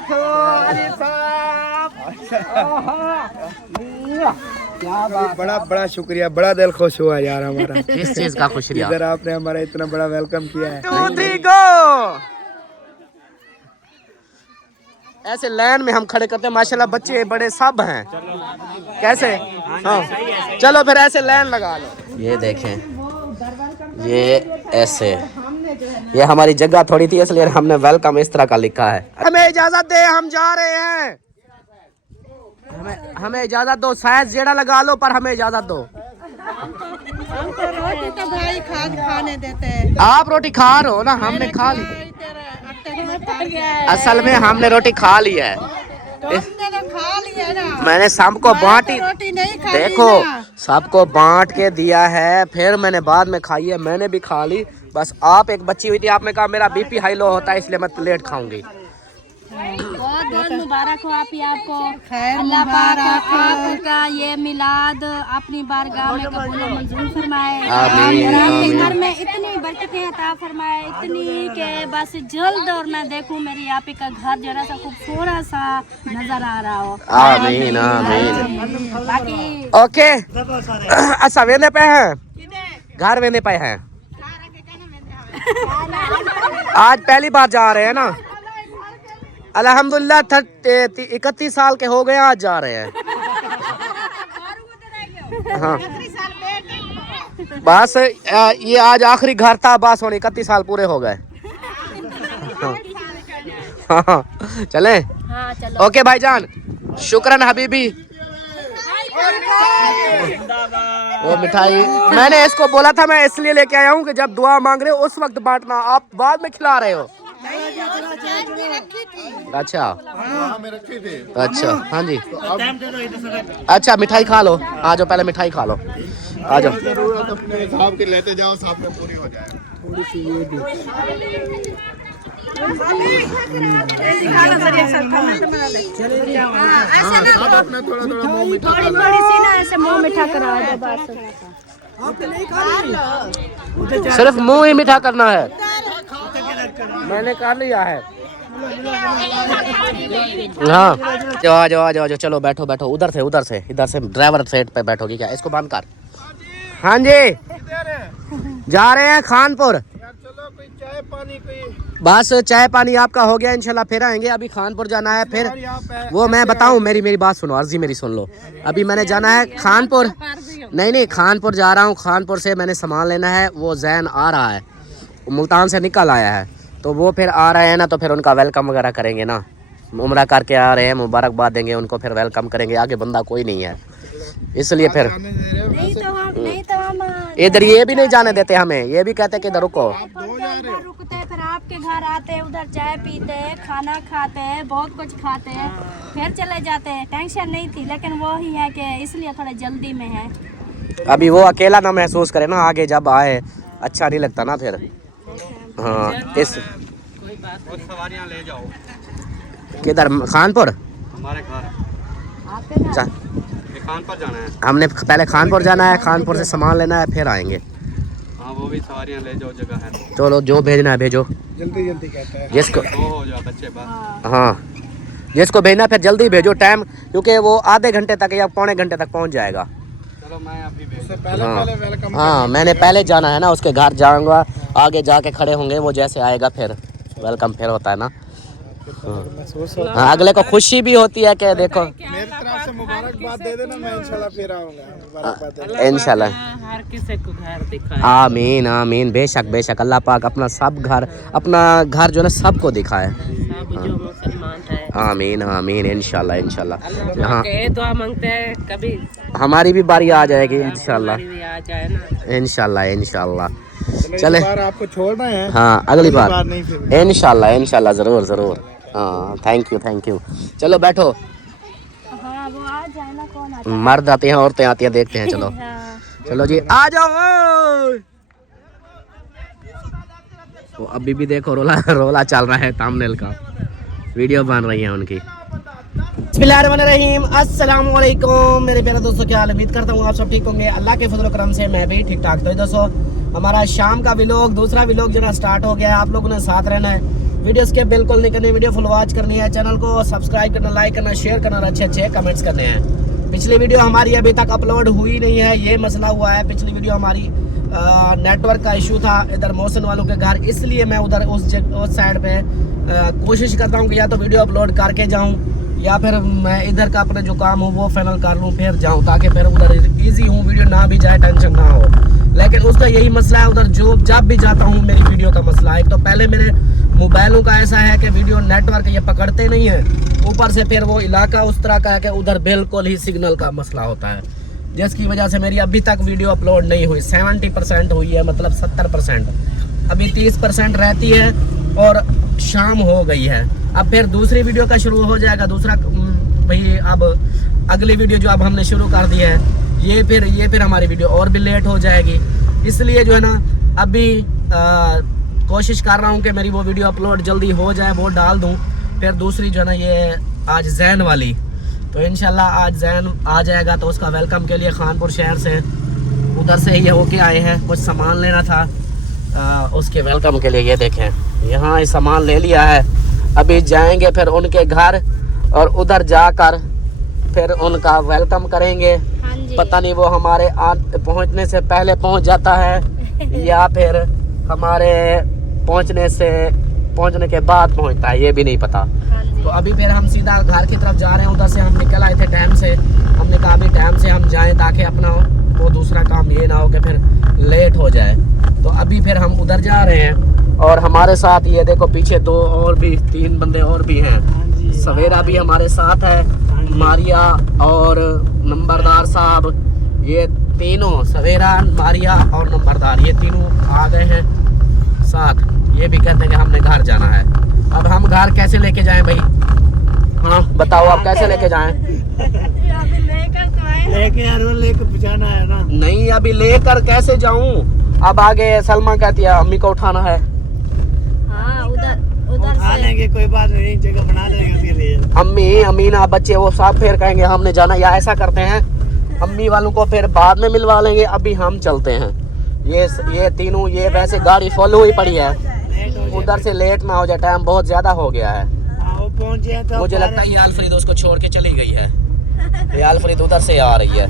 रखो अली साहब। क्या बात, बड़ा बड़ा शुक्रिया, बड़ा दिल खुश हुआ यार हमारा। किस चीज का शुक्रिया? इधर आपने हमारा इतना बड़ा वेलकम किया है। 2 3 गो। ऐसे लाइन में हम खड़े करते हैं, माशाल्लाह बच्चे बड़े सब हैं। कैसे? हाँ चलो फिर ऐसे लाइन लगा लो। ये देखें, ये ऐसे, ये हमारी जगह थोड़ी थी इसलिए हमने वेलकम इस तरह का लिखा है। हमें इजाजत दे, हम जा रहे हैं। हमें इजाजत दो, शायद जेड़ा लगा लो पर हमें इजाजत दो। रोटी तो भाई खाने देते हैं। आप रोटी खा रहे हो ना, हमने खा ली। असल में हमने रोटी खा ली है, मैंने सबको बांटी। देखो सबको बांट के दिया है, फिर मैंने बाद में खाई है, मैंने भी खा ली। बस आप एक बच्ची हुई थी, आपने कहा मेरा बीपी हाई लो होता है इसलिए मैं लेट खाऊंगी। बहुत बहुत मुबारक हो आपको। अल्लाह पाक आपका ये मिलाद अपनी बारगाह में कबूल मंजूर फरमाए। आमीन, आपके आमीन। घर में इतनी बरकतें अता फरमाए, इतनी के बस जल्द और मैं देखूं मेरी आपी का घर जरा सा खूबसूरत सा नजर आ रहा हो। आमीन आमीन। बाकी ओके अच्छा वेंदे पे हैं, घर वेंदे पे हैं। आज पहली बार जा रहे हैं ना, अल्हम्दुलिल्लाह 31 साल के हो गए, आज जा रहे हैं। हाँ बस ये आज आखिरी घर था, बस होने 31 साल पूरे हो गए। हाँ चले। हाँ चलो। ओके भाईजान, शुक्रन हबीबी। वो मिठाई मैंने इसको बोला था, मैं इसलिए लेके आया हूँ कि जब दुआ मांग रहे हो उस वक्त बांटना, आप बाद में खिला रहे हो। अच्छा अच्छा हाँ जी, अच्छा मिठाई खा लो, आ जाओ पहले मिठाई खा लो, आ जाओ। जरूरत अपने हिसाब के लेते जाओ, साथ में पूरी हो जाए। थोड़ी सी ये भी सब अपना थोड़ा थोड़ा मुंह मीठा कर लो। ऐसे मुंह मीठा करा दो बस। सिर्फ मुंह ही मीठा करना है, मैंने कर लिया है। हाँ जाओ आ जाओ आ जाओ, चलो बैठो बैठो, उधर से इधर से ड्राइवर सीट पे बैठोगी क्या? इसको बंद कर। हाँ जी जा रहे हैं खानपुर। चलो कोई चाय पानी कोई। बस चाय पानी आपका हो गया, इंशाल्लाह फिर आएंगे। अभी खानपुर जाना है, फिर वो मैं बताऊं, मेरी बात सुनो, अर्जी मेरी सुन लो। अभी मैंने जाना है खानपुर, नहीं खानपुर जा रहा हूँ। खानपुर से मैंने सामान लेना है, वो जैन आ रहा है, मुल्तान से निकल आया है, तो वो फिर आ रहे हैं ना, तो फिर उनका वेलकम वगैरह करेंगे ना, उम्रा करके आ रहे हैं, मुबारकबाद देंगे उनको, फिर वेलकम करेंगे। आगे बंदा कोई नहीं है इसलिए फिर नहीं तो हम इधर ये भी नहीं जाने देते हमें, ये भी कहते कि इधर रुको। रुकते फिर आपके घर आते, उधर चाय पीते, खाना खाते, बहुत कुछ खाते, फिर चले जाते। टेंशन नहीं थी, लेकिन वो ही है कि इसलिए थोड़ा जल्दी में है। अभी वो अकेला ना महसूस करे ना, आगे जब आए अच्छा नहीं लगता ना फिर। हाँ इस सवारियां ले जाओ किधर? खानपुर हमारे घर। खानपुर जाना है, हमने पहले खानपुर जाना है, खानपुर से सामान लेना है, फिर आएंगे। हाँ वो भी सवारियां ले जाओ, जगह है। चलो जो भेजना है भेजो, जल्दी जल्दी कहता है। जिसको हो जाओ बच्चे बात। हाँ जिसको भेजना फिर जल्दी भेजो टाइम, क्योंकि वो आधे घंटे तक या पौने घंटे तक पहुंच जाएगा। चलो मैं अभी हाँ पहले वेलकम। हाँ मैंने पहले जाना है ना, उसके घर जाऊंगा, आगे जाके खड़े होंगे, वो जैसे आएगा फिर वेलकम फिर होता है ना। हाँ अगले को खुशी भी होती है कि देखो। मेरी तरफ से मुबारकबाद दे देना, मैं इंशाल्लाह फिर आऊंगा। मुबारकबाद दे देना। इंशाल्लाह हर किसी को घर दिखाए। आमीन आमीन, बेशक बेशक, अल्लाह पाक अपना सब घर, अपना घर जो है ना सबको दिखाए। सब जो मुसलमान है। आमीन आमीन, इंशाल्लाह इंशाल्लाह। हाँ दुआ मांगते हैं, कभी हमारी भी बारी आ जाएगी इंशाल्लाह, आ जाए ना। इंशाल्लाह इंशाल्लाह। चले इस बार आपको छोड़ना है। हाँ अगली बार नहीं फिर। इंशाल्लाह इंशाल्लाह, ज़रूर ज़रूर। हाँ थैंक यू। चलो बैठो, हाँ वो आ जाए ना, कौन आता मर्द आते हैं औरतें आती हैं, देखते हैं। चलो है। चलो जी आ जाओ। तो अभी भी देखो रोला चल रहा है, तामनेल का वीडियो बन रही है उनकी। बिस्मिल्लाहिर्रहमानिर्रहीम, अस्सलाम वालेकुम मेरे प्यारे दोस्तों, क्या हाल? उम्मीद करता हूँ आप सब ठीक होंगे। अल्लाह के फजल करम से मैं भी ठीक ठाक। तो दोस्तों हमारा शाम का व्लॉग, दूसरा व्लॉग जो है स्टार्ट हो गया है, आप लोगों ने साथ रहना है। वीडियो स्किप बिल्कुल नहीं करनी, वीडियो फुल वॉच करनी है, चैनल को सब्सक्राइब करना, लाइक करना, शेयर करना और अच्छे कमेंट्स करने हैं। पिछली वीडियो हमारी अभी तक अपलोड हुई नहीं है, ये मसला हुआ है। पिछली वीडियो हमारी नेटवर्क का इशू था इधर मोहसिन वालों के घर, इसलिए मैं उधर उस साइड पे कोशिश करता हूँ कि या तो वीडियो अपलोड करके जाऊँ या फिर मैं इधर का अपना जो काम हो वो फाइनल कर लूँ फिर जाऊँ, ताकि फिर उधर इजी हूँ, वीडियो ना भी जाए, टेंशन ना हो। लेकिन उसका यही मसला है, उधर जो जब भी जाता हूँ मेरी वीडियो का मसला है। एक तो पहले मेरे मोबाइलों का ऐसा है कि वीडियो नेटवर्क ये पकड़ते नहीं है, ऊपर से फिर वो इलाका उस तरह का है कि उधर बिल्कुल ही सिग्नल का मसला होता है, जिसकी वजह से मेरी अभी तक वीडियो अपलोड नहीं हुई। 70% हुई है, मतलब 70%, अभी 30% रहती है और शाम हो गई है। अब फिर दूसरी वीडियो का शुरू हो जाएगा, दूसरा भाई अब अगली वीडियो जो अब हमने शुरू कर दी है ये फिर हमारी वीडियो और भी लेट हो जाएगी। इसलिए जो है ना अभी कोशिश कर रहा हूँ कि मेरी वो वीडियो अपलोड जल्दी हो जाए, वो डाल दूँ। फिर दूसरी जो है ना ये आज जैन वाली, तो इंशाल्लाह आज जैन आ जाएगा, तो उसका वेलकम के लिए खानपुर शहर से उधर से ये होके आए हैं, कुछ सामान लेना था उसके वेलकम के लिए। ये देखें यहाँ ये सामान ले लिया है, अभी जाएंगे फिर उनके घर और उधर जाकर फिर उनका वेलकम करेंगे। पता नहीं वो हमारे पहुंचने से पहले पहुंच जाता है या फिर हमारे पहुंचने के बाद पहुंचता है, ये भी नहीं पता। तो अभी फिर हम सीधा घर की तरफ जा रहे हैं, उधर से हम निकल आए थे टाइम से, हमने कहा अभी टाइम से हम जाएं ताकि अपना वो दूसरा काम ये ना हो कि फिर लेट हो जाए। तो अभी फिर हम उधर जा रहे हैं और हमारे साथ ये देखो पीछे 3 बंदे और भी हैं। सवेरा भी हमारे साथ है, मारिया और नंबरदार साहब, ये तीनों सवेरा, मारिया और नंबरदार, ये तीनों आ गए हैं साथ। ये भी कहते हैं कि हमने घर जाना है। अब हम घर कैसे लेके जाएं भाई? हाँ बताओ आप कैसे लेके जाएं? लेकर पहुंचाना है ना। नहीं अभी लेकर कैसे जाऊं? अब आगे सलमा कहती है अम्मी को उठाना है। हाँ, उधर उठा लेंगे, कोई बात नहीं, जगह बना लेंगे उसके लिए। अम्मी अमीना बच्चे वो सब फिर कहेंगे हमने जाना, या ऐसा करते हैं अम्मी वालों को फिर बाद में मिलवा लेंगे, अभी हम चलते हैं। ये तीनों, ये वैसे गाड़ी फुल हुई पड़ी है, उधर से लेट ना हो जाए, टाइम बहुत ज्यादा हो गया है। पहुंचे तो मुझे लगता है ये आलफरीद उसको छोड़ के चली गई है, ये आलफरीद उधर से आ रही है।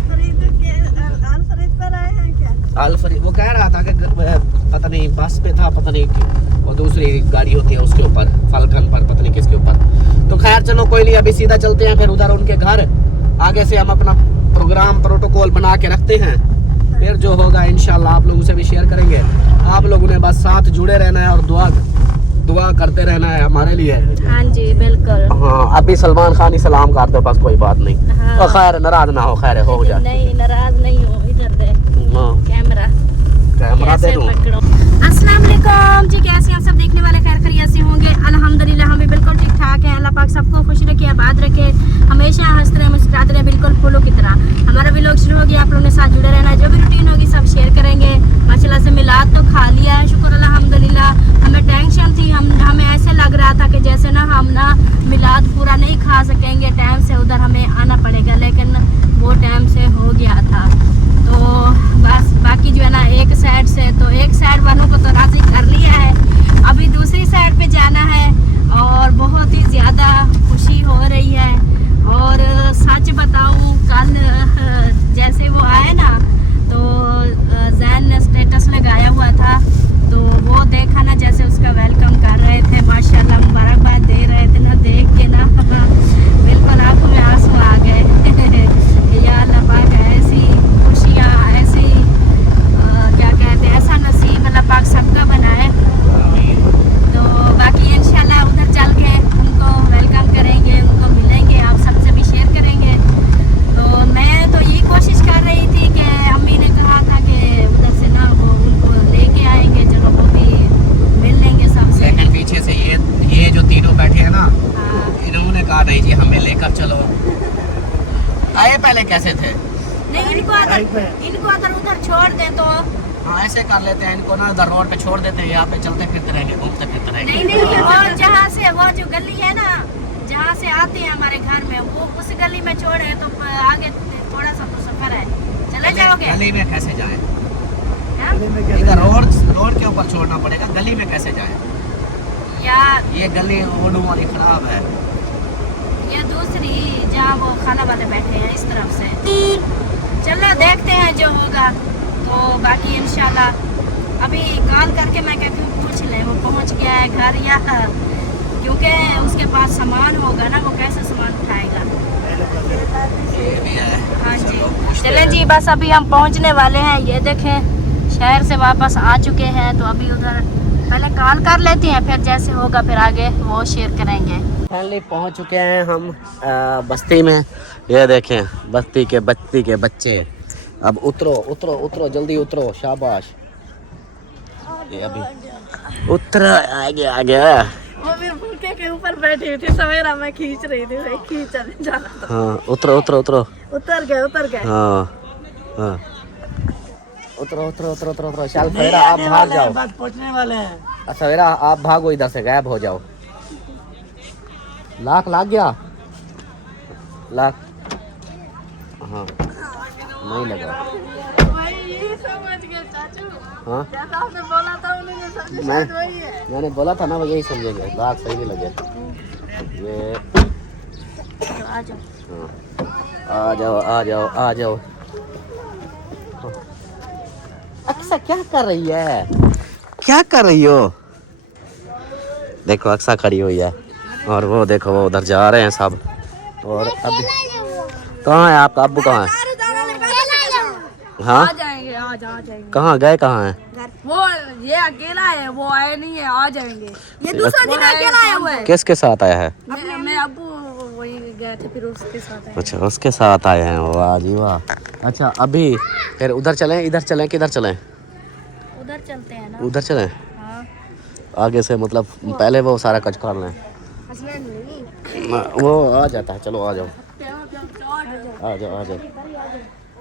आलफरीद वो कह रहा था कि पता नहीं बस पे था, पता नहीं और दूसरी गाड़ी होती है उसके ऊपर, फाल्कन पर, पता नहीं किसके ऊपर। तो खैर चलो कोई नहीं, अभी सीधा चलते हैं फिर उधर उनके घर। आगे से हम अपना प्रोग्राम प्रोटोकॉल बना के रखते हैं, फिर जो होगा इंशाल्लाह आप लोगों से भी शेयर करेंगे। आप लोगों ने बस साथ जुड़े रहना है और दुआ करते रहना है हमारे लिए। हाँ जी बिल्कुल। हाँ अभी सलमान खान ही सलाम कर दो, बस कोई बात नहीं। हाँ। और खैर नाराज ना हो, खैर हो जाए। नहीं नाराज नहीं हो, इधर दे हाँ कैमरा दे दूं। अस्सलाम वालेकुम जी, कैसे आप सब देखने वाले खैर खैरियत से होंगे? अल्हम्दुलिल्लाह हम भी बिल्कुल ठीक ठाक हैं। अल्लाह पाक सबको खुश रखे, आबाद रखे, हमेशा हंसते रहे, मुस्कुराते रहे, बिल्कुल फूलों की तरह। हमारा भी लोग शुरू हो गया, आप लोगों के साथ जुड़े रहना, जो भी रूटीन होगी सब शेयर करेंगे। माशाल्लाह से मिलाद तो खा लिया है, शुक्र अल्हम्दुलिल्लाह। हमें टेंशन थी, हमें ऐसे लग रहा था कि जैसे ना हम ना मिलाद पूरा नहीं खा सकेंगे, टाइम से उधर हमें आना पड़ेगा, लेकिन वो टाइम से हो गया था। तो बस बाकी जो है ना एक साइड वालों को तो राज़ी कर लिया है, अभी दूसरी साइड पे जाना है और बहुत ही ज़्यादा खुशी हो रही है। और सच बताऊं कल जैसे वो आए ना तो जैन ने स्टेटस लगाया हुआ था, तो वो देखा ना जैसे उसका वेलकम कर रहे थे, माशाल्लाह मुबारकबाद दे रहे थे ना, देख के ना बिल्कुल आंखों में आंसू आ गए। या अल्लाह पाक ऐसी खुशियाँ, ऐसी क्या कहते हैं, ऐसा नसीब अल्लाह पाक सबका बनाए। तो बाकी इंशाल्लाह उधर चल के उनको वेलकम करेंगे, उनको मिलेंगे, आप सबसे भी शेयर करेंगे। तो मैं तो यही कोशिश कर रही थी कि अम्मी ने कहा था कि उधर से ना वो उनको लेके आएंगे, चलो वो भी मिल लेंगे सबसे। लेकिन पीछे से ये जो तीनों बैठे हैं ना, हाँ। इन्होंने कहा नहीं जी हमें लेकर चलो। आए पहले कैसे थे? नहीं इनको अगर उधर छोड़ दे तो हाँ ऐसे कर लेते हैं, इनको ना उधर रोड पे छोड़ देते हैं, यहाँ पे चलते फिरते रहेंगे, घूमते फिरते रहेंगे। नहीं वो जहाँ से वो जो गली है ना जहाँ से आते हैं हमारे घर में, वो उस गली में छोड़े तो आगे थोड़ा सा तो सफर है, चले जाओगे? गली में कैसे जाए? हाँ? इधर रोड के ऊपर छोड़ना पड़ेगा, गली में कैसे जाए? या ये गली ओडू वाली खराब है। ये दूसरी जहाँ वो खाना वाले बैठे हैं इस तरफ से। चलो देखते हैं जो होगा, तो बाकी इंशाल्लाह अभी कॉल करके मैं कहती हूँ पूछ ले वो पहुँच गया है घर या, क्योंकि उसके पास सामान होगा ना, वो कैसे सामान उठाएगा। हाँ जी चलें जी, बस अभी हम पहुँचने वाले हैं। ये देखें शहर से वापस आ चुके हैं, तो अभी उधर पहले कॉल कर लेते हैं, फिर जैसे होगा फिर आगे वो शेयर करेंगे। फाइनली पहुंच चुके हैं हम बस्ती में। ये देखें बस्ती के बच्चे। अब उतरो उतरो उतरो, जल्दी उतरो, शाबाश। ये अभी उतर आगे आगे। वो भी फुलके के ऊपर बैठी हुई थी, सवेरा मैं खींच रही थी, खींच जाना था। हाँ उतरो उतरो उतरो। उतर गए। हाँ हाँ उतरो उतरो उतरो उतरो उतरो। चल सवेरा आप भाग जाओ, बस पहुंचने वाले हैं। सवेरा आप भागो, इधर से गायब हो जाओ। लाख लाग गया, लाख हाँ नहीं लगा। हाँ आपने बोला था मैंने बोला था ना, वो यही समझेंगे। लाख सही नहीं लगे ये। आ जाओ हाँ आ जाओ आ जाओ आ जाओ। अक्सा क्या कर रही है, क्या कर रही हो? देखो अक्सा खड़ी हुई है, और वो देखो वो उधर जा रहे हैं सब। और अभी कहाँ है आपका अब्बू, कहाँ है? हाँ आ जाएंगे। कहाँ गए, कहाँ है? वो ये अकेला है, वो आए नहीं है, आ जाएंगे। ये दूसरा दिन अकेला आया हुआ है। किसके साथ आया है? मैं अब्बू वही गए थे, फिर उसके साथ आए। अच्छा उसके साथ आए हैं, वाह जी वाह। अच्छा अभी फिर उधर चलें, इधर चलें, किधर चलें? उधर चलते हैं ना। उधर चलें हाँ। आगे से, मतलब पहले वो सारा कच कर लें। वो आ जाता है, चलो आ जाओ आ जाओ आ जाओ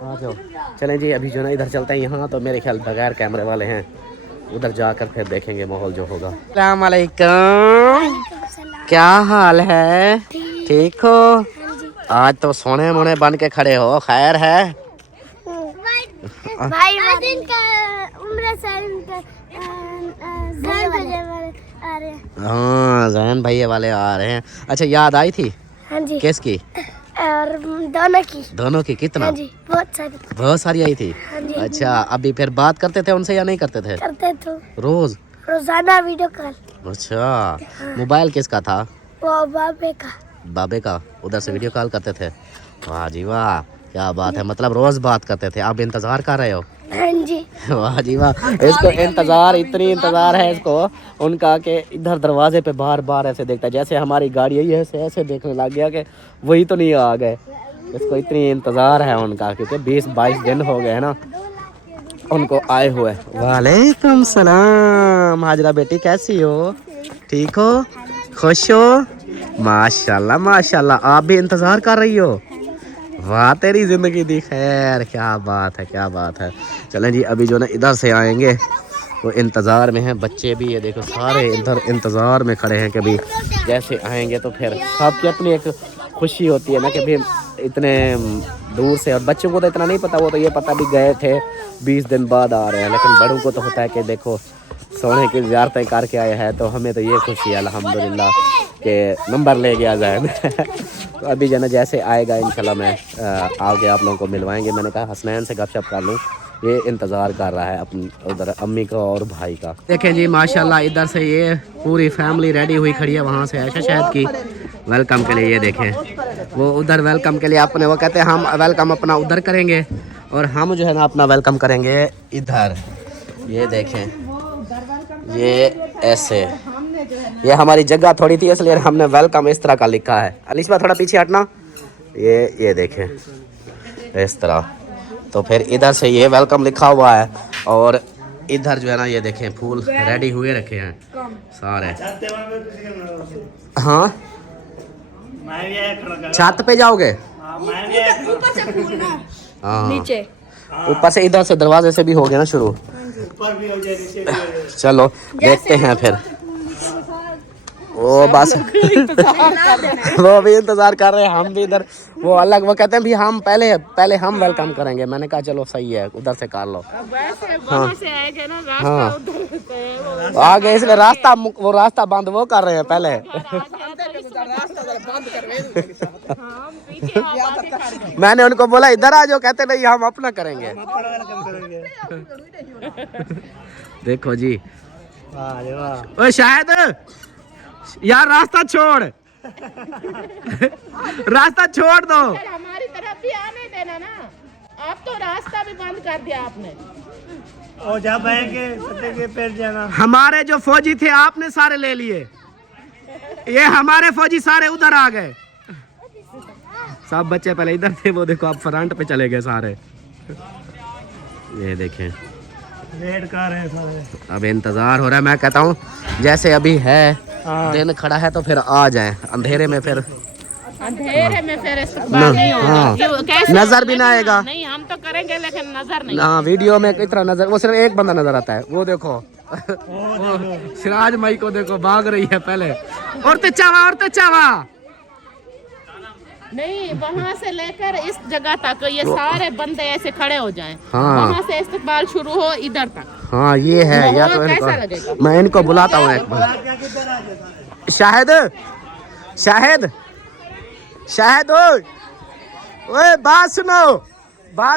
आ जाओ। चलें जी अभी जो ना इधर चलते हैं। यहाँ तो मेरे ख्याल बगैर कैमरे वाले हैं, उधर जाकर फिर देखेंगे माहौल जो होगा। अस्सलाम वालेकुम, क्या हाल है? ठीक हो? आज तो सोने मोने बन के खड़े हो, खैर है? भाई दिन का उम्र आ रहे हैं। हाँ जैन भैया वाले आ रहे हैं। अच्छा याद आई थी? हाँ जी। किसकी? और दोनों की कितना? हाँ जी बहुत सारी आई थी। हाँ जी। अच्छा अभी फिर बात करते थे उनसे या नहीं करते थे? करते थे रोज रोजाना वीडियो कॉल। अच्छा मोबाइल किसका था? वो बाबे का। उधर से वीडियो कॉल करते थे। वाह जी वाह, क्या बात है, मतलब रोज बात करते थे। आप इंतजार कर रहे हो? हाँ जी। वाह जी वाह, इसको इंतजार, इतनी इंतजार है इसको उनका कि इधर दरवाजे पे बार बार ऐसे देखता है, जैसे हमारी गाड़ी है ऐसे ऐसे देखने लग गया कि वही तो नहीं आ गए। इसको इतनी इंतजार है उनका, क्योंकि 20-22 दिन हो गए ना उनको आए हुए। वालेकुम सलाम। हाजरा बेटी कैसी हो, ठीक हो, खुश हो? माशाल्लाह माशाल्लाह, आप भी इंतजार कर रही हो? वाह तेरी जिंदगी दी खैर, क्या बात है क्या बात है। चलें जी अभी जो ना इधर से आएंगे वो इंतज़ार में हैं। बच्चे भी ये देखो सारे इधर इंतज़ार में खड़े हैं कि भाई जैसे आएंगे तो फिर सबकी अपनी एक खुशी होती है ना कि भाई इतने दूर से। और बच्चों को तो इतना नहीं पता, वो तो ये पता भी गए थे 20 दिन बाद आ रहे हैं, लेकिन बड़ों को तो होता है कि देखो सोने की ज़ियारतें करके आए हैं, तो हमें तो ये खुशी है अल्हम्दुलिल्लाह के नंबर ले गया जाए। तो अभी जो ना जैसे आएगा इंशाल्लाह मैं आगे आप लोगों को मिलवाएंगे। मैंने कहा हसनैन से गपशप कर लूँ, ये इंतज़ार कर रहा है अपनी उधर अम्मी का और भाई का। देखें जी माशाल्लाह इधर से ये पूरी फैमिली रेडी हुई खड़ी है वहाँ से आयशा शायद की वेलकम के लिए। ये देखें वो उधर वेलकम के लिए अपने, वो कहते हैं हम वेलकम अपना उधर करेंगे और हम जो है ना अपना वेलकम करेंगे इधर। ये देखें ये ऐसे, ये हमारी जगह थोड़ी थी इसलिए हमने वेलकम इस तरह का लिखा है। अलिशा थोड़ा पीछे हटना। ये देखें इस तरह, तो फिर इधर से ये वेलकम लिखा हुआ है और इधर जो है ना ये देखें फूल रेडी हुए रखे हैं सारे। हाँ छत पे जाओगे? हाँ नीचे ऊपर से, इधर से दरवाजे से भी हो गया ना शुरू। चलो देखते हैं फिर वो बस वो भी इंतजार कर रहे हैं, हम भी इधर वो अलग, वो कहते हैं भी हम पहले हम वेलकम करेंगे। मैंने कहा चलो सही है, उधर से कर लो। हाँ हाँ आगे इसलिए वो रास्ता बंद वो कर रहे हैं पहले। मैंने उनको बोला इधर आ जाओ, कहते नहीं हम अपना करेंगे। देखो जी ओए शायद यार रास्ता छोड़ रास्ता छोड़ दो। हमारी तरफ भी आने देना ना, अब तो रास्ता भी बंद कर दिया आपने। और जा के सत्ते के पैर जाना। हमारे जो फौजी थे आपने सारे ले लिए, ये हमारे फौजी सारे उधर आ गए। सब बच्चे पहले इधर थे, वो देखो अब फ्रंट पे चले गए सारे। ये देखें वेट कर रहे हैं सारे। अब इंतजार हो रहा है। मैं कहता हूँ जैसे अभी है दिन खड़ा है तो फिर आ जाए, अंधेरे में फिर इस्तेमाल नहीं होगा। कैसे नजर भी ना आएगा। नहीं हम तो करेंगे लेकिन नजर नहीं। हाँ वीडियो में कितना नजर, वो सिर्फ एक बंदा नजर आता है, वो देखो वो सिराज मई को देखो भाग रही है पहले। और चावा नहीं, वहाँ से लेकर इस जगह तक ये सारे बंदे ऐसे खड़े हो जाएं। हाँ। वहाँ से इस्तेमाल शुरू हो इधर तक। हाँ ये है या तो कैसा लगेगा? मैं इनको बुलाता हूँ एक बार। शाहिद ओए बात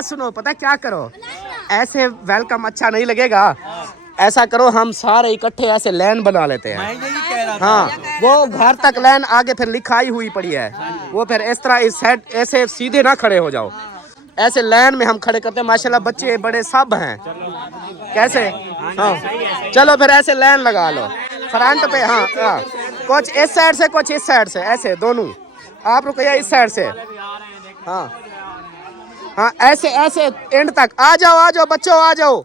सुनो, पता क्या करो, ऐसे वेलकम अच्छा नहीं लगेगा। ऐसा करो हम सारे इकट्ठे ऐसे लाइन बना लेते हैं। हाँ वो घर तक लाइन आगे फिर लिखाई हुई पड़ी है, वो फिर इस तरह इस साइड ऐसे सीधे ना खड़े हो जाओ, ऐसे लाइन में हम खड़े करते हैं। माशाल्लाह बच्चे बड़े सब हैं। कैसे? हाँ चलो फिर ऐसे लाइन लगा लो फ्रंट पे। हाँ कुछ इस साइड से कुछ इस साइड से, ऐसे दोनों। आप रुको इस साइड से। हाँ ऐसे एंड तक आ जाओ बच्चों, आ जाओ।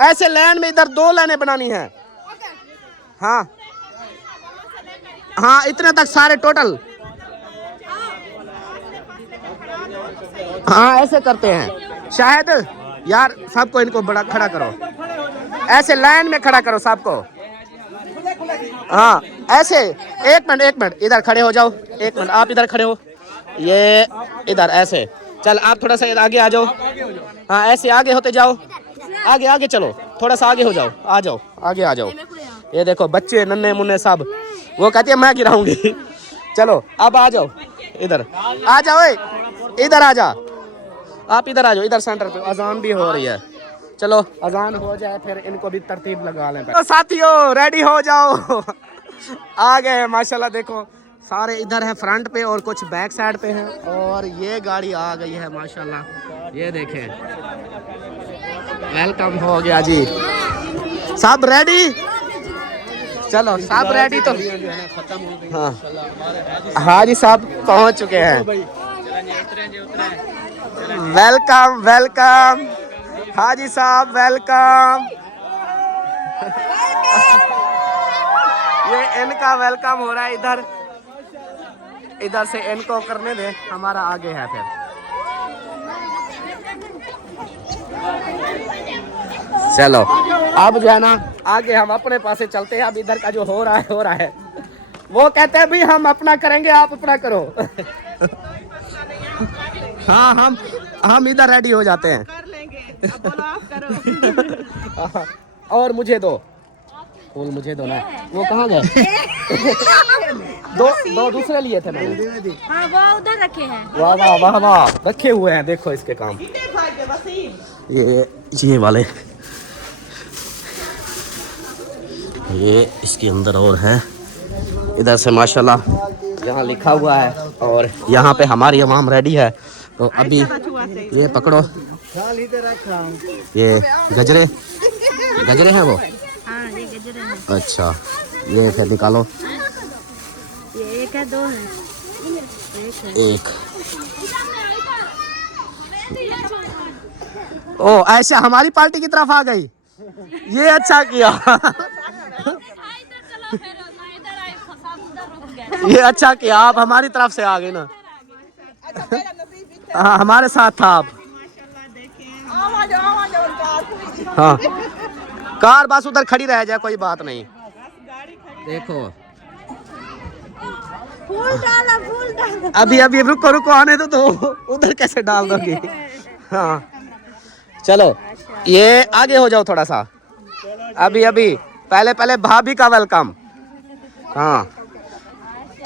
ऐसे लाइन में इधर 2 लाइनें बनानी है। हाँ इतने तक सारे टोटल। हाँ ऐसे करते हैं। शायद यार सबको इनको बड़ा खड़ा करो, ऐसे लाइन में खड़ा करो सबको। हाँ ऐसे एक मिनट इधर खड़े हो जाओ। एक मिनट आप इधर खड़े हो, ये इधर ऐसे। चल आप थोड़ा सा आगे आ जाओ। हाँ ऐसे आगे होते जाओ, आगे चलो, थोड़ा सा आगे हो जाओ, आगे आ जाओ। ये देखो बच्चे नन्हे मुन्ने सब, वो कहती है मैं गिराऊंगी। चलो अब आ जाओ, इधर आ जाओ, इधर आ जा, आप इधर आ जाओ, इधर सेंटर पे। अजान भी हो रही है, चलो अजान हो जाए फिर इनको भी तरतीब लगा लें। तो साथियों रेडी हो जाओ। आ गए माशाल्लाह, देखो सारे इधर है फ्रंट पे और कुछ बैक साइड पे हैं, और ये गाड़ी आ गई है माशाल्लाह। ये देखें वेलकम हो गया जी। सब रेडी? चलो सब रेडी तो हाँ जी सब पहुंच चुके हैं। वेलकम हाजी साहब वेलकम। ये इनका वेलकम हो रहा है, इधर से इनको करने दे, हमारा आगे है फिर। चलो अब जो है ना आगे हम अपने पासे चलते हैं। अब इधर का जो हो रहा है वो कहते हैं भी हम अपना करेंगे, आप अपना करो। हाँ हम इधर रेडी हो जाते हैं। कर लेंगे, अब बोलो आप करो। और मुझे दो फूल, मुझे दो ना। वो कहाँ गए? दो दूसरे लिए थे मैंने। हाँ वो उधर रखे हैं। वाह वाह वाह वाह, रखे हुए हैं, देखो इसके काम। ये वाले ये इसके अंदर और है। इधर से माशाल्लाह यहाँ लिखा हुआ है, और यहाँ पे हमारी इमाम रेडी है। तो अभी ये पकड़ो, ये गजरे हैं वो। हाँ ये गजरे हैं। अच्छा ये फिर निकालो। ये एक है, दो है, एक। ओ ऐसा हमारी पार्टी की तरफ आ गई, ये अच्छा किया। ये अच्छा किया, आप हमारी तरफ से आ गए ना। हाँ हमारे साथ था आप। हाँ कार बस उधर खड़ी रह जाए, कोई बात नहीं। देखो अभी अभी रुको रुको आने दो तो उधर कैसे डाल दोगे। हाँ चलो ये आगे हो जाओ थोड़ा सा। अभी अभी पहले पहले भाभी का वेलकम। हाँ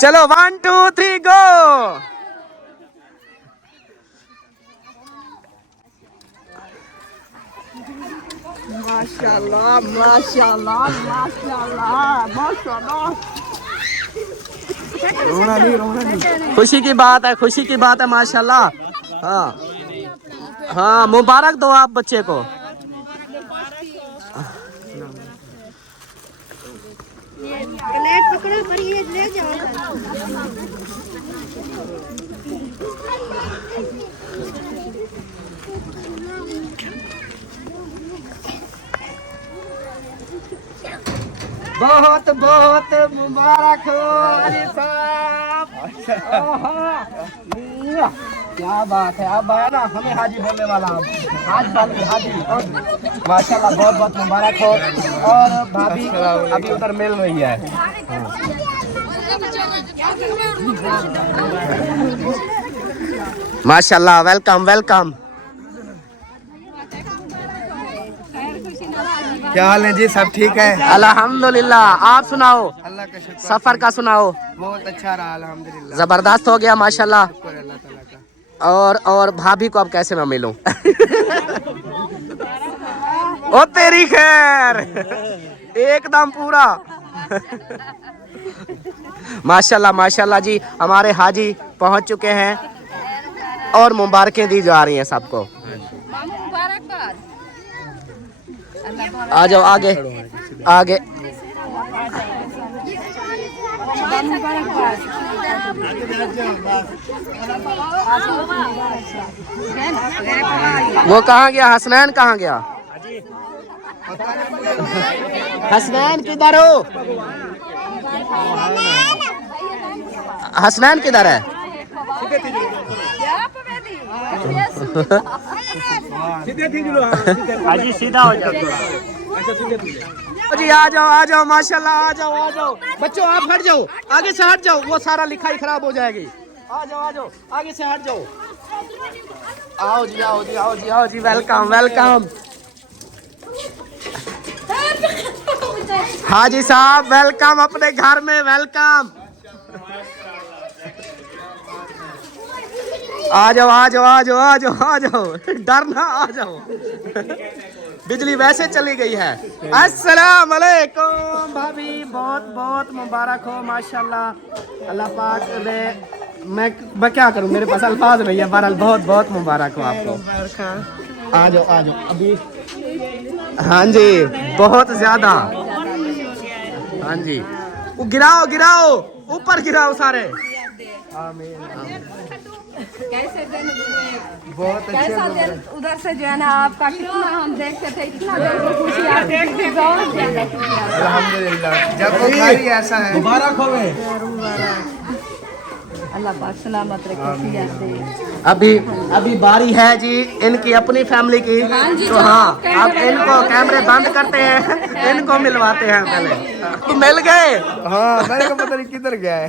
चलो 1 2 3 गो। माशाल्लाह माशाल्लाह माशाल्लाह माशाल्लाह। रोना नहीं। खुशी की बात है, खुशी की बात है माशाल्लाह। हाँ हाँ मुबारक दो आप बच्चे को। बहुत बहुत मुबारक हो अली साहब। क्या बात है। अब आया ना हमें हाजी बोलने वाला। हाजी माशाल्लाह बहुत बहुत मुबारक हो। और भाभी अभी उधर मिल रही है। माशाल्लाह वेलकम वेलकम। क्या हाल है जी? सब ठीक है अल्हम्दुलिल्लाह। आप सुनाओ, अल्लाह का शुक्र। सफर का सुनाओ। बहुत अच्छा रहा अल्हम्दुलिल्लाह। जबरदस्त हो गया माशाल्लाह। शुक्र अल्लाह ताला का। और भाभी को अब कैसे ना मिलूं। ओ तेरी खैर एकदम पूरा। माशाल्लाह माशाल्लाह जी हमारे हाजी पहुंच चुके हैं और मुबारकें दी जा रही हैं सबको। आ जाओ आगे आगे। वो कहाँ गया? हसनैन कहाँ गया? हसनैन किधर हो? हसनैन किधर है? हाजी सीधा हो जाओ जी आ जाओ माशाल्लाह आ जाओ बच्चों आप हट जाओ, आगे से हट जाओ, वो सारा लिखाई खराब हो जाएगी। आ जाओ आगे से हट जाओ। आओ जी वेलकम वेलकम। हाजी साहब वेलकम अपने घर में वेलकम। आ जाओ डरना आ जाओ। बिजली वैसे चली गई है। अस्सलाम वालेकुम भाभी बहुत बहुत मुबारक हो माशाल्लाह। अल्लाह पाक ने मैं क्या करूं, मेरे पास अल्फाज नहीं है। बहरहाल बहुत बहुत मुबारक हो आपको। आ जाओ अभी। हाँ जी बहुत ज्यादा। हाँ जी वो गिराओ ऊपर गिराओ सारे। कैसे दिन बहुत कैसा दिन उधर से जो है ना आपका कितना हम देखते थे, इतना देर को खुशी आती थी, बहुत ज्यादा खुशी आती थी। अल्हम्दुलिल्लाह। जब बुखारी ऐसा है मुबारक हो गए। अल्लाह पाक सलामत रखे। अभी बारी है जी इनकी अपनी फैमिली की। तो हाँ अब इनको कैमरे बंद करते हैं, इनको मिलवाते हैं। पहले मिल गए। हाँ मेरे को पता नहीं किधर गया है।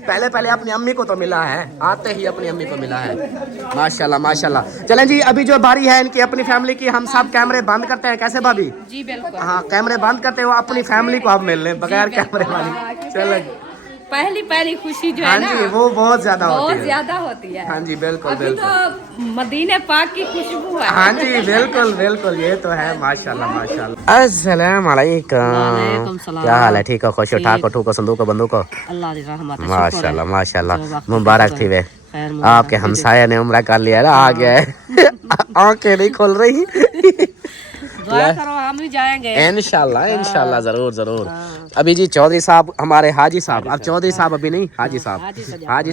पहले अपनी अम्मी को तो मिला है, आते ही अपनी अम्मी को मिला है। माशाल्लाह। चलें जी अभी जो बारी है इनकी अपनी फैमिली की, हम सब कैमरे बंद करते हैं। कैसे भाभी? जी बिल्कुल। हाँ कैमरे बंद करते हो, अपनी फैमिली को आप मिल लें बगैर कैमरे वाली। चलो पहली खुशी जो है हाँ ना जी वो बहुत ज्यादा होती है। हाँ जी बिल्कुल अभी तो मदीने पाक की खुशबू है। हाँ जी बिल्कुल ये तो है माशाल्लाह। अस्सलाम वालेकुम। क्या हाल है? ठीक हो? खुश हो? ठाक हो? ठूक हो? संदूक हो? बंदूक हो? अल्लाह की रहमत है। माशाल्लाह मुबारक थी वे। आपके हमसाया ने उम्रा कर लिया ना, आ गया है। आंखें नहीं खोल रही। दुआ करो हम भी जाएंगे इंशाल्लाह जरूर। अभी जी चौधरी साहब हमारे हाजी साहब, अब चौधरी साहब अभी नहीं, हाजी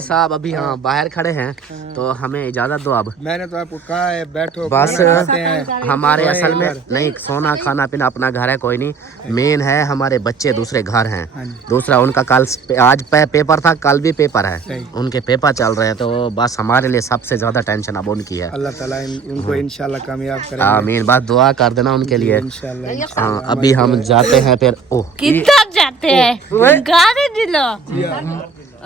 साहब अभी हाँ बाहर खड़े हैं, तो हमें इजाजत दो अब। मैंने तो आपको कहा है बैठो बस खाना खाते हैं। हमारे असल में नहीं सोना खाना पीना अपना घर है, कोई नहीं। मेन है हमारे बच्चे दूसरे घर हैं। दूसरा उनका कल आज पेपर था, कल भी पेपर है, उनके पेपर चल रहे हैं। तो बस हमारे लिए सबसे ज्यादा टेंशन अब उनकी है। अल्लाह ताला उनको इंशाल्लाह कामयाब करे। आमीन। बस दुआ कर देना उनके लिए। इंशाल्लाह। हाँ अभी हम जाते हैं फिर। ओह कितना जाते हैं गाड़ी दिलो।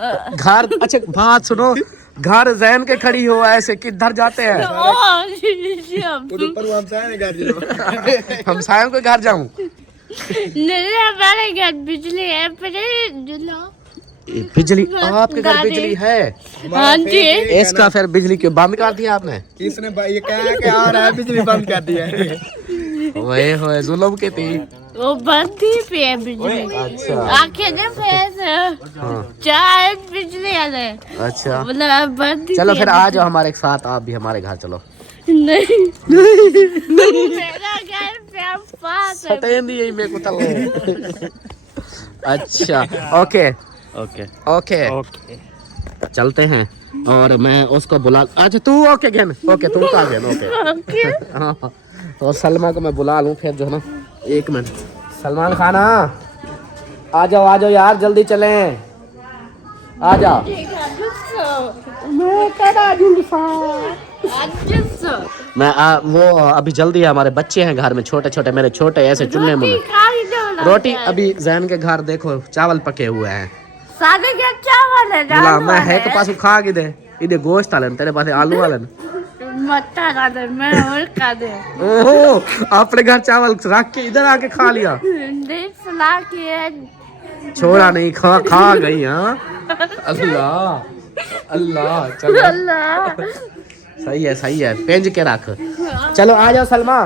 घर अच्छा बात सुनो, घर जैन के खड़ी हो ऐसे किधर जाते हैं? हम सायों के घर जाऊं? हमारे घर बिजली है, बिजली आपके घर बिजली है? हाँ जी। इसका फिर बिजली क्यों बंद कर दिया आपने? किसने ये कहा कि आ रहा है बिजली बंद कर दिया है? वही हो जुल्म के थी। वो बंद ही पे है बिजली। अच्छा आंखें ने फेस चाहे बिजली आ जाए। अच्छा मतलब बंद ही चलो पे फिर है। आ जाओ हमारे साथ, आप भी हमारे घर चलो। नहीं मेरा घर पे पास है। सटेन दी यही मेरे को तल। अच्छा ओके ओके ओके चलते हैं और मैं उसको बुला। अच्छा तू ओके गेन ओके तुम का गेन ओके हाँ और सलमा को मैं बुला लूँ फिर जो है ना। एक मिनट सलमान खान आ जाओ यार जल्दी चलें, आ जाओ। मैं वो अभी जल्दी है, हमारे बच्चे हैं घर में छोटे छोटे, मेरे छोटे ऐसे चुन्ने मुन्ने। रोटी अभी जैन के घर देखो चावल पके हुए हैं। सागे के चावल है मिला मैं है के पास खा के दे इधे गोश्त आलन तेरे पास आलू वालन मट्टा खा दे मैं और खा दे। ओहो अपने घर चावल रख के इधर आके खा लिया? फुला के छोड़ा नहीं खा गई। हाँ अल्लाह अल्लाह चलो सही है पेंज के रख। चलो आ जाओ सलमा।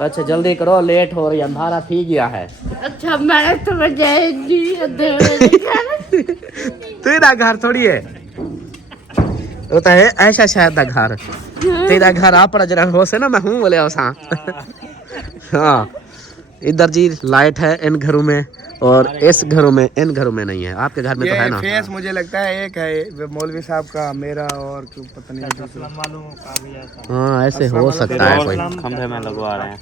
अच्छा जल्दी करो लेट हो रही, अंधारा पी गया है। अच्छा मैं तो तेरा घर थोड़ी है वो तो है ऐसा शायद घर तेरा घर आप जरा हो से ना मैं हूँ बोले उसा। हाँ इधर जी लाइट है इन घरों में और इस घरों में, इन घरों में नहीं है। आपके घर में तो है ना? फेस मुझे लगता है एक है मौलवी साहब का, मेरा और क्यों पता नहीं। हाँ ऐसे हो सकता है कोई। खंभे में लगवा रहे हैं।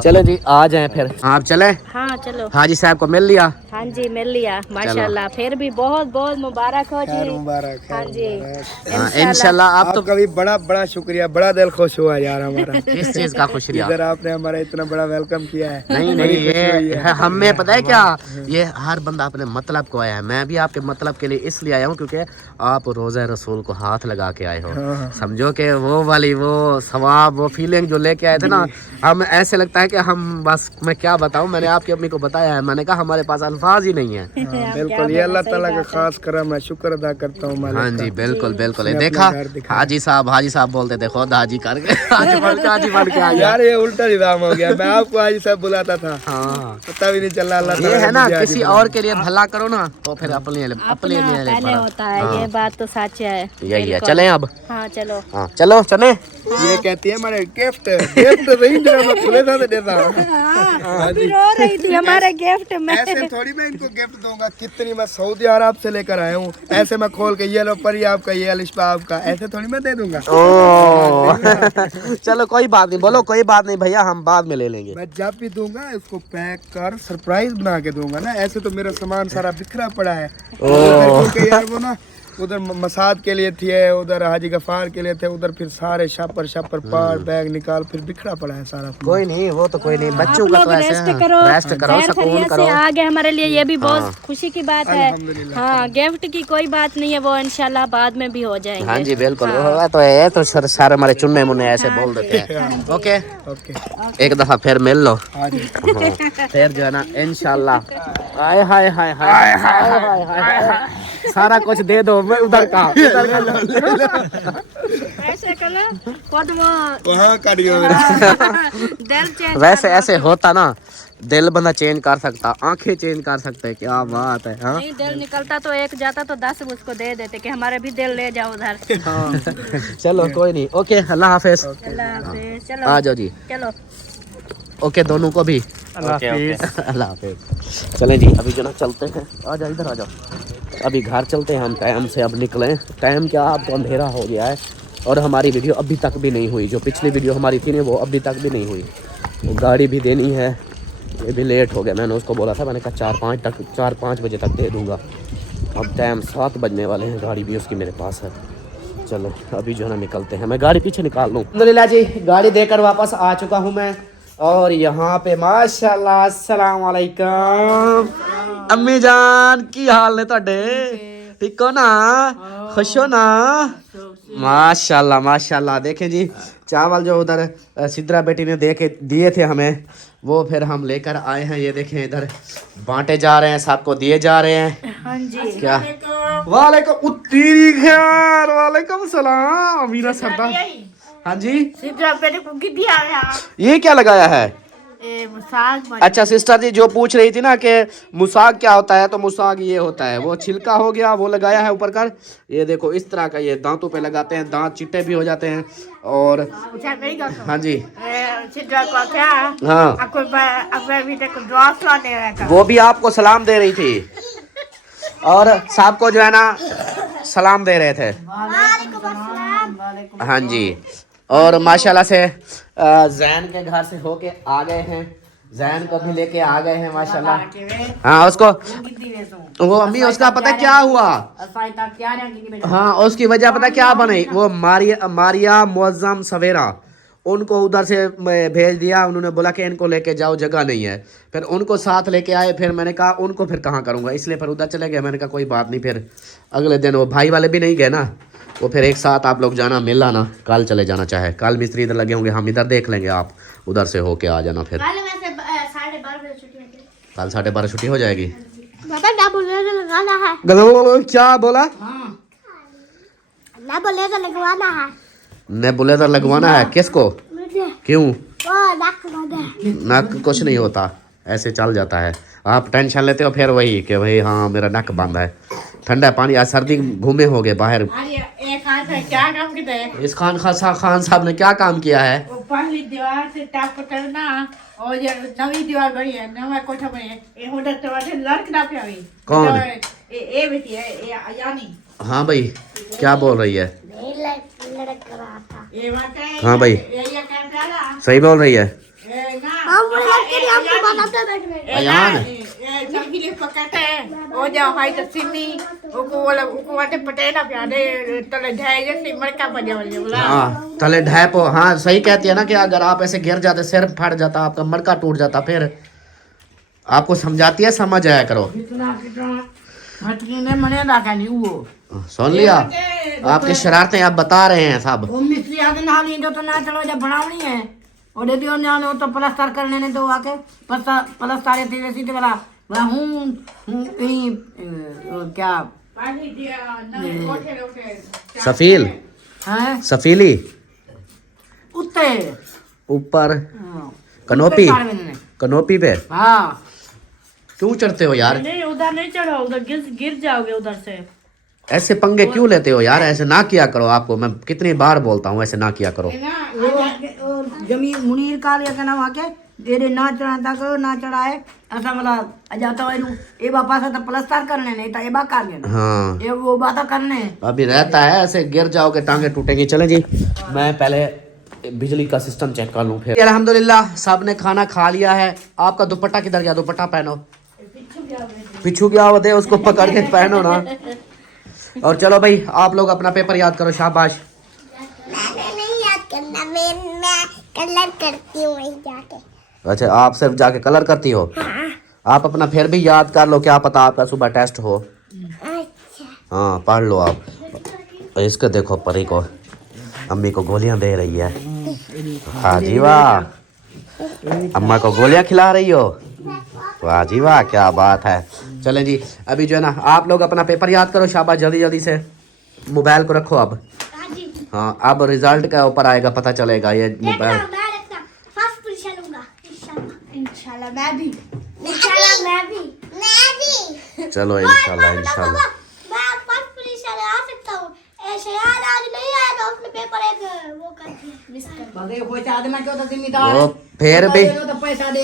चलो जी आ जाए फिर आप चले। हाँ चलो। हाजी साहब को मिल लिया? हाँ जी मिल लिया माशाल्लाह। फिर भी बहुत बहुत मुबारक हो जी। मुबारक हाँ जी इंशाल्लाह। आप तो आपका भी बड़ा बड़ा शुक्रिया, बड़ा दिल खुश हुआ यार हमारा। किस चीज का शुक्रिया? इधर आपने हमारा इतना बड़ा वेलकम किया है। नहीं ये हमें पता है क्या, ये हर बंदा अपने मतलब को आया है। मैं भी आपके मतलब के लिए इसलिए आया हूँ क्योंकि आप रोज़ा रसूल को हाथ लगा के आए हो। समझो कि वो वाली वो सवाब वो फीलिंग जो लेके आए थे ना, हम ऐसे लगता है कि हम बस मैं क्या बताऊँ, मैंने आपकी अम्मी को बताया है, मैंने कहा हमारे पास अल्फाज ही नहीं है। बिल्कुल ये अल्लाह ताला का खास करम है, शुक्र अदा करता हूँ। हाँ जी बिल्कुल बिल्कुल। देखा हाजी साहब बोलते थे खुद हाजी करके हाजी बन के आ गया। यार ये उल्टा निजाम हो गया, मैं आपको हाजी साहब बुलाता था। हाँ पता भी नहीं चला। अल्लाह ये है ना किसी और के लिए भला करो ना तो फिर अपने पहले होता है। ये बात तो सच है। यही है। चलें अब? हाँ चलो। हाँ चलो चले। ये कहती है हमारे गिफ्ट नहीं जो मैं खुले था देता। रो रही थी हमारे गिफ्ट में। ऐसे थोड़ी मैं इनको गिफ्ट दूंगा, कितनी मैं सऊदी अरब से लेकर आया हूँ, ऐसे मैं खोल के ये लो परी आपका, ये अलिशबा आपका, ऐसे थोड़ी मैं दे दूंगा। चलो कोई बात नहीं, बोलो कोई बात नहीं भैया, हम बाद में ले लेंगे। मैं जब भी दूंगा इसको पैक कर सरप्राइज बना के दूंगा ना, ऐसे तो मेरा सामान सारा बिखरा पड़ा है। यार वो ना उधर मसाद के लिए थे, उधर हाजी गफार के लिए थे, उधर फिर सारे शापर पार बैग निकाल फिर बिखरा पड़ा है सारा। कोई नहीं वो तो कोई नहीं, बच्चों का तो ऐसे रेस्ट करो सुकून करो। आ गए हमारे लिए ये भी बहुत खुशी की बात है। हाँ गिफ्ट की कोई बात नहीं है, वो इंशाल्लाह बाद में भी हो जाएंगे। हाँ जी बिल्कुल। तो ये तो सारे हमारे चुन्ने मुन्ने ऐसे बोल देते हैं। ओके एक दफा फिर मिल लो फिर जो है ना इंशाल्लाह। हाय हाय हाय हाय सारा कुछ दे दो मैं उधर का ऐसे वैसे ऐसे होता ना, दिल बंदा चेंज कर सकता, आंखें चेंज कर सकते, क्या बात है। हाँ नहीं दिल निकलता तो एक जाता तो 10 उसको दे देते कि हमारे भी दिल ले जाओ उधर। हाँ। चलो कोई नहीं। ओके अल्लाह हाफिज। चलो आ जाओ जी। चलो ओके दोनों को भी अल्लाह हाफिज। चलें जी अभी जो ना चलते हैं। आ जाओ इधर आ जाओ, अभी घर चलते हैं हम टाइम से। अब निकले टाइम क्या, अब तो अंधेरा हो गया है और हमारी वीडियो अभी तक भी नहीं हुई। जो पिछली वीडियो हमारी थी ना वो अभी तक भी नहीं हुई। वो गाड़ी भी देनी है, ये भी लेट हो गया। मैंने उसको बोला था, मैंने कहा 4-5 बजे तक दे दूँगा। अब टाइम 7 बजने वाले हैं, गाड़ी भी उसकी मेरे पास है। चलो अभी जो है ना निकलते हैं, मैं गाड़ी पीछे निकाल लूँ। अल्हम्दुलिल्लाह जी गाड़ी देकर वापस आ चुका हूँ मैं और यहाँ पे माशाल्लाह अस्सलाम वालेकुम अम्मी जान की हाल ने ਤੁਹਾਡੇ ठीक हो ना खुश हो ना माशाल्लाह माशाल्लाह। देखें जी चावल जो उधर सिद्रा बेटी ने दिए थे हमें वो फिर हम लेकर आए हैं। ये देखें इधर बांटे जा रहे हैं, सबको दिए जा रहे हैं। हाँ जी क्या वालेकुम उत्तीरी खैर वालेकुम सलाम मीरा सरदार। हाँ जी सिद्रा बेटे को दिया ये क्या लगाया है? मुसाग अच्छा सिस्टर जी जो पूछ रही थी ना कि मुसाग क्या होता है, तो मुसाग ये होता है, वो छिलका हो गया वो लगाया है ऊपर कर। ये देखो इस तरह का, ये दांतों पे लगाते हैं, दांत चिट्टे भी हो जाते हैं। और हाँ जी सिद्रा को क्या हाँ आपको अभी तक ड्रॉस लाने रहा था। वो भी आपको सलाम दे रही थी और साहब को जो है ना सलाम दे रहे थे। हाँ जी और माशाल्लाह से जैन के घर से होके आ गए हैं, जैन को भी लेके आ गए हैं माशाल्लाह। हाँ उसको वो अम्मी उसका पता क्या हुआ, हाँ उसकी वजह पता क्या बनी, वो मारिया मुअज्जम सवेरा उनको उधर से भेज दिया। उन्होंने बोला कि इनको लेके जाओ जगह नहीं है, फिर उनको साथ लेके आए। फिर मैंने कहा उनको फिर कहाँ करूँगा, इसलिए फिर उधर चले गए। मैंने कहा कोई बात नहीं, फिर अगले दिन वो भाई वाले भी नहीं गए ना, वो फिर एक साथ आप लोग जाना मिल लाना, कल चले जाना। चाहे कल मिस्त्री इधर लगे होंगे, हम इधर देख लेंगे, आप उधर से होके आ जाना। फिर कल 12:30 छुट्टी हो जाएगी। क्या बोला? नेबुलाइजर लगवाना है किसको? क्यों? नक कुछ नहीं होता, ऐसे चल जाता है। आप टेंशन लेते हो फिर वही कि भाई हाँ मेरा नक बंद है, ठंडा पानी। आज सर्दी घूमे होगे बाहर। क्या काम किया है इस खान साहब ने क्या काम किया है? पहली दीवार से टाप करना और ये नवी दीवार बनी है, नवा कोठा बनी है। ये होटल तो वाले लड़क ना पे अभी कौन? ये बेटी है ये यानी। हाँ भाई क्या बोल रही है? ये बात है। हाँ भाई ये काम करा सही बोल रही है। अयान सभी ले पकाते हैं वो जो हाई तो सिमी उको वाटे पटेना प्यारे तले ढाई जैसे मरका बजा बोला। हाँ तले ढैप। हाँ सही कहती है ना कि अगर आप ऐसे गिर जाते, सिर फट जाता, आपका मरका टूट जाता, फिर आपको समझाती है, समझ आया करो। हटने ने मने रखा नहीं वो सुन लिया, आपकी शरारतें आप बता रहे हैं सब। वो मिस्त्री आगे ना ली तो ना चलो जब बनावनी है और दे दियो ना तो प्लास्टर करने ने तो आके प्लास्टर थे वैसी तो वाला वह हूं क्या पानी दिया नए कोठे रोके सफील हैं सफीली उत्ते ऊपर कनोपी पे। हाँ क्यों चढ़ते हो यार? नहीं उधर नहीं चढ़ो, उधर गिर जाओगे उधर से। ऐसे पंगे क्यों लेते हो यार? ऐसे ना किया करो, आपको मैं कितनी बार बोलता हूँ ऐसे ना किया करो। जमीन मुनीर का लिया ना वहाँ के दे ना चढ़ाता करो ना चढ़ाए ऐसा मतलब जाता है ये बापा से तो प्लास्टर करने नहीं था ये बात कर लेना। हाँ ये वो बात करने अभी रहता है, ऐसे गिर जाओगे टांगे टूटेंगी। चले जी मैं पहले बिजली का सिस्टम चेक कर लूँ फिर। अल्हम्दुलिल्लाह सब ने खाना खा लिया है। आपका दुपट्टा किधर गया? दुपट्टा पहनो, पिछू गया हो दे उसको पकड़ के पहनो ना। और चलो भाई आप लोग अपना पेपर याद करो, शाबाश। नहीं याद करना, मैं कलर करती हूँ वहीं जाके। अच्छा आप सिर्फ जाके कलर करती हो? हाँ। आप अपना फिर भी याद कर लो, क्या पता आपका सुबह टेस्ट हो। अच्छा हाँ पढ़ लो आप। इसको देखो परी को, अम्मी को गोलियां दे रही है। हाँ जी वाह, अम्मा को गोलियां खिला रही हो, वाह जी वाह क्या बात है। चलें जी अभी जो है ना आप लोग अपना पेपर याद करो, शाबाश जल्दी जल्दी से। मोबाइल को रखो अब। हाँ अब रिजल्ट का ऊपर आएगा, पता चलेगा ये मोबाइल। फर्स्ट पोजीशन लूंगा इंशाल्लाह। मैं भी इंशाल्लाह मैं भी चलो इंशाल्लाह मैं फर्स्ट पोजीशन आ सकता हूँ। ऐसे यार आज नहीं आया तो उसने पेपर एक वो कर दिया। पैसा देना क्यों था जिम्मेदार वो फिर भी तो पैसा दे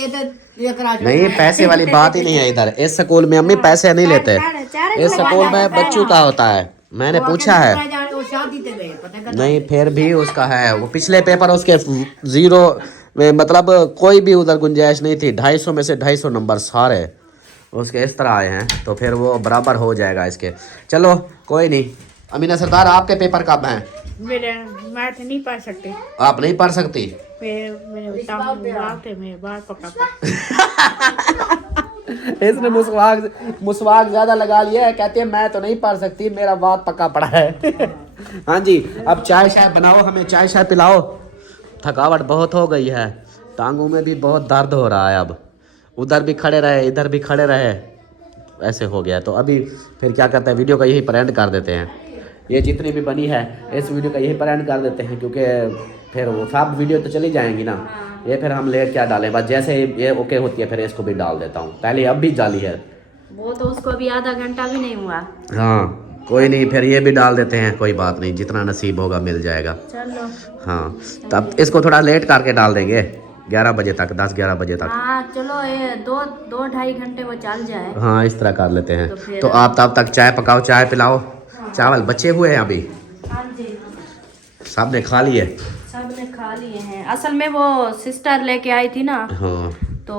नहीं, पैसे वाली बात ही नहीं है इधर। इस स्कूल में अम्मी पैसे नहीं लेते, इस स्कूल में बच्चों का होता है। मैंने पूछा है नहीं, फिर भी उसका है। वो पिछले पेपर उसके 0 में मतलब कोई भी उधर गुंजाइश नहीं थी। 250 में से 250 नंबर सारे उसके इस तरह आए हैं, तो फिर वो बराबर हो जाएगा इसके। चलो कोई नहीं। अमीना सरदार आपके पेपर कब हैं? मेरे मैथ नहीं पढ़ सकते। आप नहीं पढ़ सकती? इसने मुसवाक ज्यादा लगा लिया है। कहती है मैं तो नहीं पढ़ सकती, मेरा बात पक्का पड़ा है। हाँ जी, अब चाय शाय बनाओ, हमें चाय शाय पिलाओ। थकावट बहुत हो गई है, टांगों में भी बहुत दर्द हो रहा है। अब उधर भी खड़े रहे, इधर भी खड़े रहे, ऐसे हो गया। तो अभी फिर क्या करते हैं, वीडियो का यही पर एंड कर देते हैं। ये जितनी भी बनी है इस वीडियो का यही पर एंड कर देते हैं, क्योंकि फिर वो सब वीडियो तो चली जाएंगी ना। ये फिर हम लेट क्या डालें, बस जैसे ये ओके होती है फिर इसको भी डाल देता हूँ। पहले अब भी डाली है वो तो उसको अभी आधा घंटा भी नहीं हुआ। हाँ कोई नहीं, फिर ये भी डाल देते हैं, कोई बात नहीं, जितना नसीब होगा मिल जाएगा। चलो हाँ तब इसको थोड़ा लेट करके डाल देंगे 11 बजे तक, 10-11 बजे तक। हाँ चलो, ये 2-2-2.5 घंटे वो चल जाए। हाँ इस तरह कर लेते हैं। तो तो आप तब तक चाय पकाओ, चाय पिलाओ। चावल बचे हुए हैं अभी, हाँ जी सब ने खा लिए। सब ने खा लिए हैं। असल में वो सिस्टर लेके आई थी ना, हाँ तो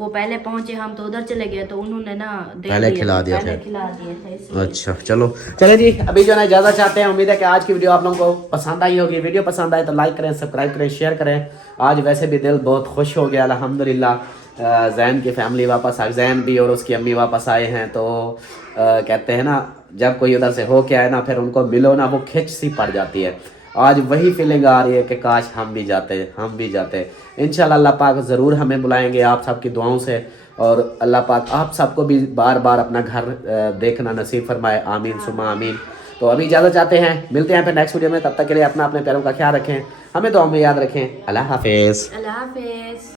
वो पहले पहुंचे, हम तो उधर चले गए, तो उन्होंने ना पहले खिला दिया पहले था। खिला दिए थे इसलिए। अच्छा चलो, चले जी, अभी जो है इजाज़त चाहते हैं। उम्मीद है कि आज की वीडियो आप लोगों को पसंद आई होगी। वीडियो पसंद आए तो लाइक करें, सब्सक्राइब करें, शेयर करें। आज वैसे भी दिल बहुत खुश हो गया अल्हम्दुलिल्लाह। जैन की फैमिली वापस आ, जैन भी और उसकी अम्मी वापस आए हैं। तो कहते हैं ना, जब कोई उधर से हो के आए ना, फिर उनको मिलो ना, वो खिंच सी पड़ जाती है। आज वही फीलिंग आ रही है कि काश हम भी जाते। इंशाल्लाह अल्लाह पाक ज़रूर हमें बुलाएंगे आप सबकी दुआओं से, और अल्लाह पाक आप सबको भी बार बार अपना घर देखना नसीब फरमाए। आमीन सुमा आमीन। तो अभी इजाज़त चाहते हैं, मिलते हैं फिर नेक्स्ट वीडियो में। तब तक के लिए अपने प्यारों का ख्याल रखें, हमें दुआओं में याद रखें। अल्लाह हाफिज़। अल्लाह हाफिज।